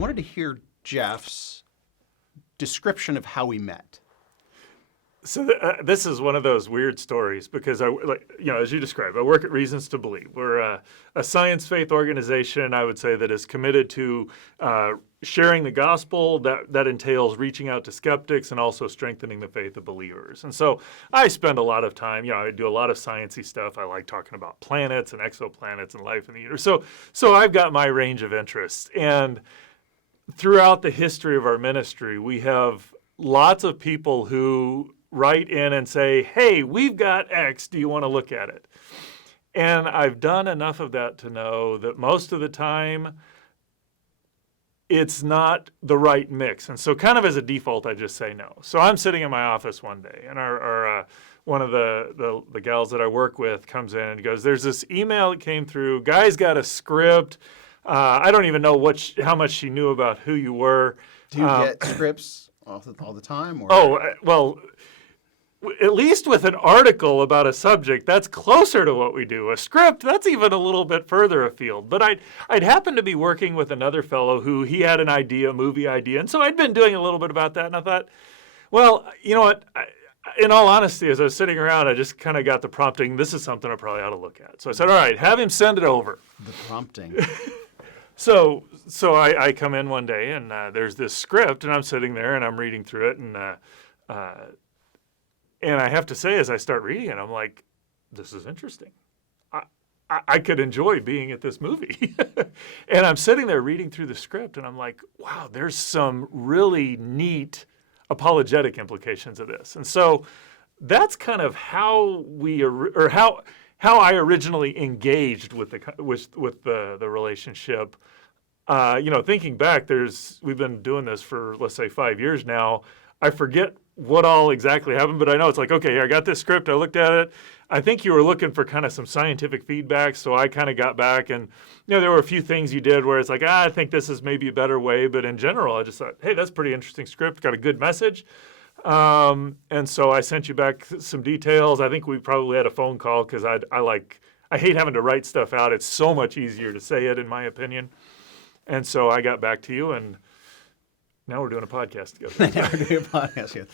wanted to hear Jeff's description of how we met. So this is one of those weird stories because as you described, I work at Reasons to Believe. We're a science faith organization, I would say, that is committed to sharing the gospel. That entails reaching out to skeptics and also strengthening the faith of believers. And so I spend a lot of time, I do a lot of sciencey stuff. I like talking about planets and exoplanets and life in the universe. So I've got my range of interests. And throughout the history of our ministry, we have lots of people who write in and say, hey, we've got X, do you want to look at it? And I've done enough of that to know that most of the time, it's not the right mix. And so kind of as a default, I just say no. So I'm sitting in my office one day, and our one of the gals that I work with comes in and goes, there's this email that came through, guy's got a script. I don't even know how much she knew about who you were. Do you get scripts all the time? Or? Oh, well, at least with an article about a subject, that's closer to what we do. A script, that's even a little bit further afield. But I'd happened to be working with another fellow who he had an idea, a movie idea. And so I'd been doing a little bit about that. And I thought, well, you know what? In all honesty, as I was sitting around, I just kind of got the prompting, this is something I probably ought to look at. So I said, all right, have him send it over. The prompting. So I come in one day, and there's this script, and I'm sitting there, and I'm reading through it, and I have to say, as I start reading it, I'm like, this is interesting. I could enjoy being at this movie. And I'm sitting there reading through the script, and I'm like, wow, there's some really neat apologetic implications of this. And so that's kind of how how I originally engaged with the relationship. Thinking back, we've been doing this for, let's say, 5 years now. I forget what all exactly happened, but I know it's like, okay, I got this script, I looked at it. I think you were looking for kind of some scientific feedback, so I kind of got back, and there were a few things you did where it's like, I think this is maybe a better way, but in general, I just thought, hey, that's a pretty interesting script, got a good message. And so I sent you back some details. I think we probably had a phone call because I hate having to write stuff out. It's so much easier to say it, in my opinion. And so I got back to you, and now we're doing a podcast together. Now we're doing a podcast together.